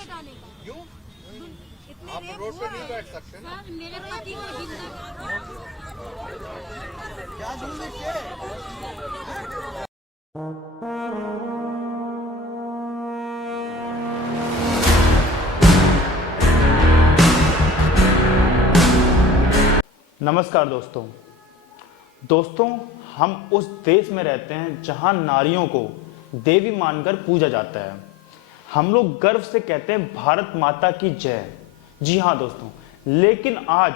बताने का। क्यों? इतने आप रेप रोड हुआ पे नहीं है। बैठ सकते ना। सर, मेरे पति को जिंदा क्या जल्दी से? नमस्कार दोस्तों, हम उस देश में रहते हैं जहां नारियों को देवी मानकर पूजा जाता है। हम लोग गर्व से कहते हैं भारत माता की जय। जी हाँ दोस्तों, लेकिन आज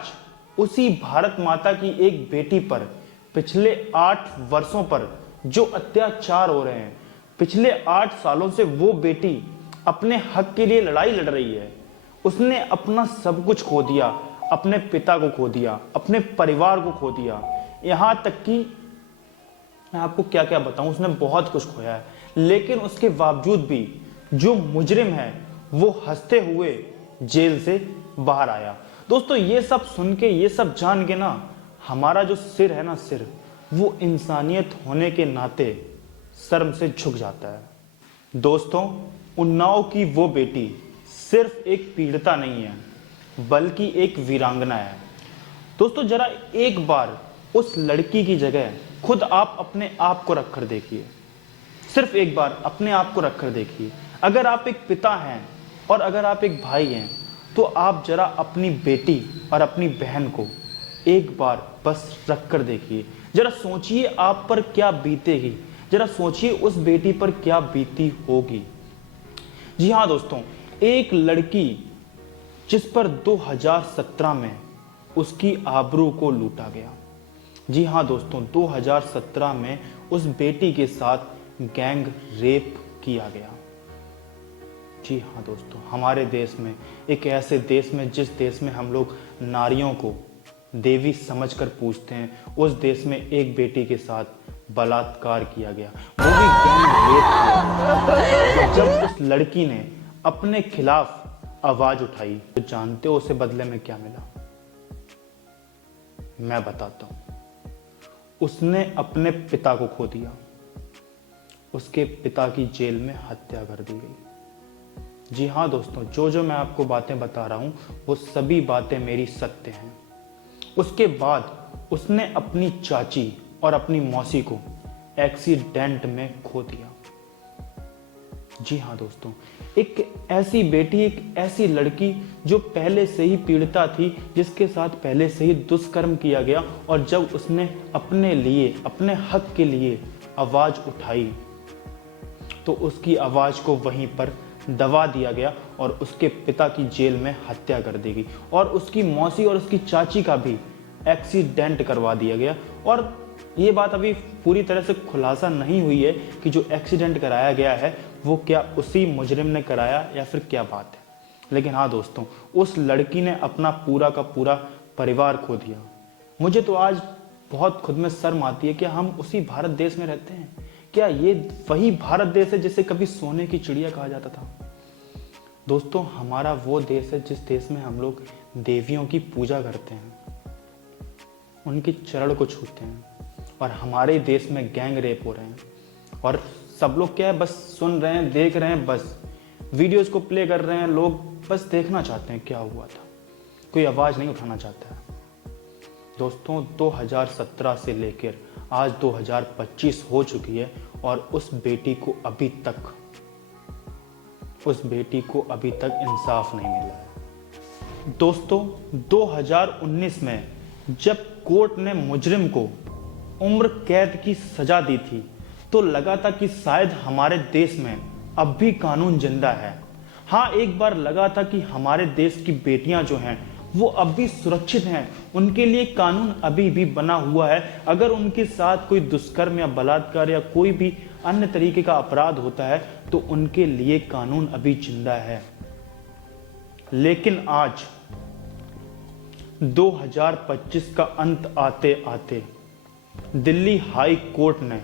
उसी भारत माता की एक बेटी पर पिछले 8 वर्षों पर जो अत्याचार हो रहे हैं, पिछले 8 सालों से वो बेटी अपने हक के लिए लड़ाई लड़ रही है। उसने अपना सब कुछ खो दिया, अपने पिता को खो दिया, अपने परिवार को खो दिया, यहां तक कि मैं आपको क्या क्या बताऊं, उसने बहुत कुछ खोया है। लेकिन उसके बावजूद भी जो मुजरिम है वो हंसते हुए जेल से बाहर आया। दोस्तों, ये सब सुन के, ये सब जान के ना, हमारा जो सिर है ना, सिर, वो इंसानियत होने के नाते शर्म से झुक जाता है। दोस्तों, उन्नाव की वो बेटी सिर्फ एक पीड़िता नहीं है, बल्कि एक वीरांगना है। दोस्तों, जरा एक बार उस लड़की की जगह खुद आप अपने आप को रखकर देखिए। सिर्फ एक बार अपने आप को रखकर देखिए। अगर आप एक पिता हैं और अगर आप एक भाई हैं, तो आप जरा अपनी बेटी और अपनी बहन को एक बार बस रखकर देखिए। जरा सोचिए आप पर क्या बीतेगी, जरा सोचिए उस बेटी पर क्या बीती होगी। जी हाँ दोस्तों, एक लड़की जिस पर 2017 में उसकी आबरू को लूटा गया। जी हाँ दोस्तों, 2017 में उस बेटी के साथ गैंग रेप किया गया। जी हाँ दोस्तों, हमारे देश में, एक ऐसे देश में जिस देश में हम लोग नारियों को देवी समझकर पूजते हैं, उस देश में एक बेटी के साथ बलात्कार किया गया, वो भी गैंग रेप किया। जब उस लड़की ने अपने खिलाफ आवाज उठाई, तो जानते हो उसे बदले में क्या मिला? मैं बताता हूं। उसने अपने पिता को खो दिया, उसके पिता की जेल में हत्या कर दी गई। जी हाँ दोस्तों, जो मैं आपको बातें बता रहा हूं, वो सभी बातें मेरी सत्य हैं। उसके बाद उसने अपनी चाची और अपनी मौसी को एक्सीडेंट में खो दिया। जी हाँ दोस्तों, एक ऐसी बेटी, एक ऐसी लड़की जो पहले से ही पीड़िता थी, जिसके साथ पहले से ही दुष्कर्म किया गया, और जब उसने अपने लिए, अपने हक के लिए आवाज उठाई, तो उसकी आवाज को वहीं पर दबा दिया गया और उसके पिता की जेल में हत्या कर दी गई, और उसकी मौसी और उसकी चाची का भी एक्सीडेंट करवा दिया गया। और ये बात अभी पूरी तरह से खुलासा नहीं हुई है कि जो एक्सीडेंट कराया गया है वो क्या उसी मुजरिम ने कराया या फिर क्या बात है। लेकिन हाँ दोस्तों, उस लड़की ने अपना पूरा का पूरा परिवार खो दिया। मुझे तो आज बहुत खुद में शर्म आती है कि हम उसी भारत देश में रहते हैं। क्या ये वही भारत देश है जिसे कभी सोने की चिड़िया कहा जाता था? दोस्तों, हमारा वो देश है जिस देश में हम लोग देवियों की पूजा करते हैं, उनके चरण को छूते हैं, और हमारे देश में गैंग रेप हो रहे हैं। और सब लोग क्या है, बस सुन रहे हैं, देख रहे हैं, बस वीडियोस को प्ले कर रहे हैं। लोग बस देखना चाहते हैं क्या हुआ था, कोई आवाज नहीं उठाना चाहता है। दोस्तों, 2017 से लेकर आज 2025 हो चुकी है, और उस बेटी को अभी तक इंसाफ नहीं मिला है। दोस्तों, 2019 में जब कोर्ट ने मुजरिम को उम्र कैद की सजा दी थी, तो लगा था कि शायद हमारे देश में अब भी कानून जिंदा है। हाँ, एक बार लगा था कि हमारे देश की बेटियां जो हैं वो अब भी सुरक्षित हैं, उनके लिए कानून अभी भी बना हुआ है। अगर उनके साथ कोई दुष्कर्म या बलात्कार या कोई भी अन्य तरीके का अपराध होता है तो उनके लिए कानून अभी जिंदा है। लेकिन आज 2025 का अंत आते आते दिल्ली हाई कोर्ट ने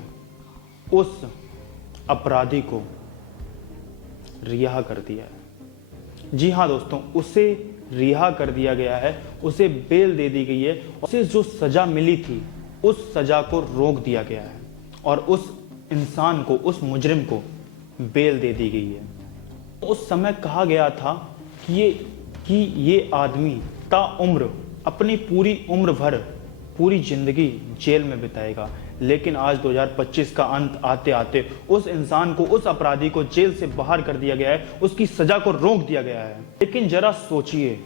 उस अपराधी को रिहा कर दिया है। जी हाँ दोस्तों, उसे रिहा कर दिया गया है, उसे बेल दे दी गई है। उसे जो सजा मिली थी उस सजा को रोक दिया गया है, और उस इंसान को, उस मुजरिम को बेल दे दी गई है। उस समय कहा गया था कि ये आदमी ताउम्र अपनी पूरी उम्र भर पूरी जिंदगी जेल में बिताएगा। लेकिन आज 2025 का अंत आते आते उस इंसान को, उस अपराधी को जेल से बाहर कर दिया गया है, उसकी सजा को रोक दिया गया है। लेकिन जरा सोचिए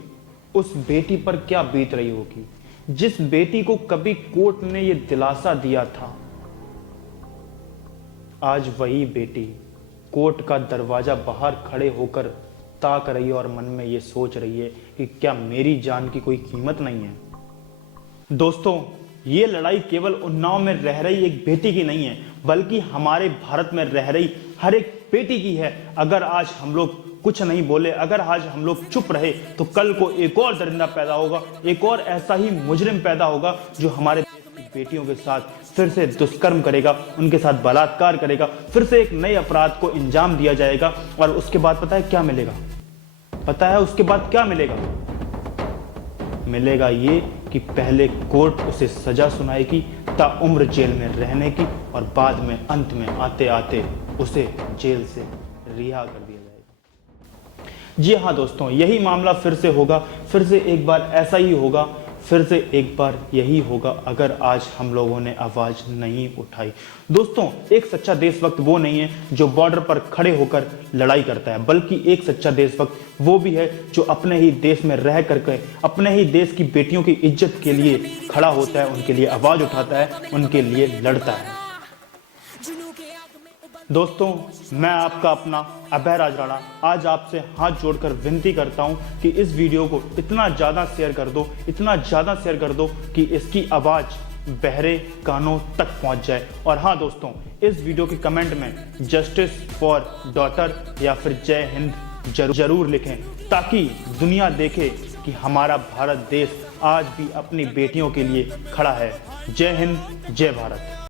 उस बेटी पर क्या बीत रही होगी, जिस बेटी को कभी कोर्ट ने यह दिलासा दिया था। आज वही बेटी कोर्ट का दरवाजा बाहर खड़े होकर ताक रही है और मन में ये सोच रही है कि क्या मेरी जान की कोई कीमत नहीं है। दोस्तों, ये लड़ाई केवल उन्नाव में रह रही एक बेटी की नहीं है, बल्कि हमारे भारत में रह रही हर एक बेटी की है। अगर आज हम लोग कुछ नहीं बोले, अगर आज हम लोग चुप रहे, तो कल को एक और दरिंदा पैदा होगा, एक और ऐसा ही मुजरिम पैदा होगा जो हमारे देश की बेटियों के साथ फिर से दुष्कर्म करेगा, उनके साथ बलात्कार करेगा, फिर से एक नए अपराध को अंजाम दिया जाएगा। और उसके बाद पता है क्या मिलेगा? पता है उसके बाद क्या मिलेगा? मिलेगा ये कि पहले कोर्ट उसे सजा सुनाएगी ताउम्र जेल में रहने की, और बाद में अंत में आते आते उसे जेल से रिहा कर दिया जाएगा। जी हाँ दोस्तों, यही मामला फिर से होगा, फिर से एक बार ऐसा ही होगा, फिर से एक बार यही होगा अगर आज हम लोगों ने आवाज नहीं उठाई। दोस्तों, एक सच्चा देशभक्त वो नहीं है जो बॉर्डर पर खड़े होकर लड़ाई करता है, बल्कि एक सच्चा देशभक्त वो भी है जो अपने ही देश में रह करके अपने ही देश की बेटियों की इज्जत के लिए खड़ा होता है, उनके लिए आवाज उठाता है, उनके लिए लड़ता है। दोस्तों, मैं आपका अपना अभय राज राणा आज आपसे हाथ जोड़कर विनती करता हूं कि इस वीडियो को इतना ज़्यादा शेयर कर दो, इतना ज़्यादा शेयर कर दो कि इसकी आवाज़ बहरे कानों तक पहुंच जाए। और हाँ दोस्तों, इस वीडियो के कमेंट में जस्टिस फॉर डॉटर या फिर जय हिंद जरूर लिखें, ताकि दुनिया देखे कि हमारा भारत देश आज भी अपनी बेटियों के लिए खड़ा है। जय हिंद, जय भारत।